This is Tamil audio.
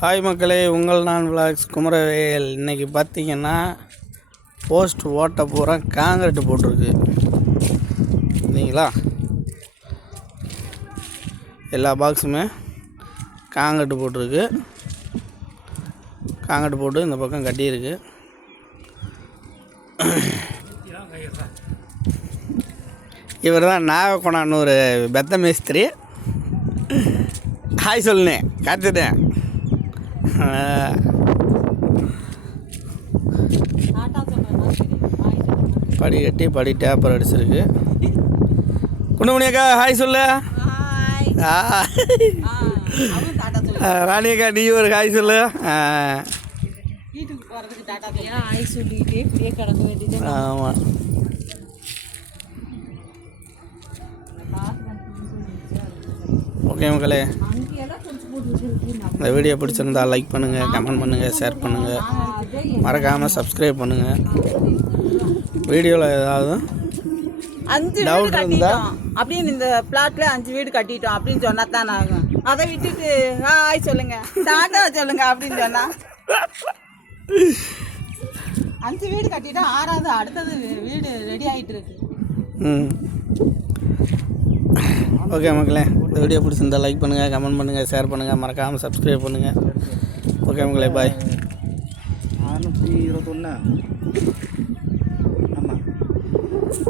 ஹாய் மக்களே, உங்கள் நான் விளாக்ஸ் குமரவேல். இன்றைக்கி பார்த்திங்கன்னா போஸ்ட் ஓட்ட பூரா காங்கிரீட்டு போட்டிருக்கு. இல்லைங்களா, எல்லா பாக்ஸுமே காங்கிரீட்டு போட்டிருக்கு. காங்கிரீட்டு போட்டு இந்த பக்கம் கட்டியிருக்கு. இவர் தான் நாகக்கோணான்னு ஒரு பெத்த மேஸ்திரி. ஹாய் சொல்லுனேன், காத்துட்டேன். படி கட்டி படி டேப்பர் அடிச்சிருக்கு. குண்டுமணியக்கா ஹாய் சொல்லு. ராணியக்கா நீ ஒரு ஹாய் சொல்லு. ஆமாம், ஓகே மக்களே, இந்த வீடியோ பிடிச்சிருந்தா லைக் பண்ணுங்கள், கமெண்ட் பண்ணுங்கள், ஷேர் பண்ணுங்கள், மறக்காமல் சப்ஸ்கிரைப் பண்ணுங்கள். வீடியோவில் ஏதாவது 5 வீடு கட்டிட்டோம் அப்படின்னு, இந்த பிளாட்ல 5 வீடு கட்டிட்டோம் அப்படின்னு சொன்னா தான் ஆகும். அதை விட்டுட்டு ஹாய் சொல்லுங்க, டாட்டா சொல்லுங்க அப்படின்னு சொன்னா 5 வீடு கட்டிட்டோம், 6வது அடுத்தது வீடு ரெடி ஆகிட்டு இருக்கு. ஓகே மக்களே, இந்த வீடியோ பிடிச்சிருந்தா லைக் பண்ணுங்கள், கமெண்ட் பண்ணுங்கள், ஷேர் பண்ணுங்கள், மறக்காமல் சப்ஸ்கிரைப் பண்ணுங்கள். ஓகே மக்களே, பாய். 621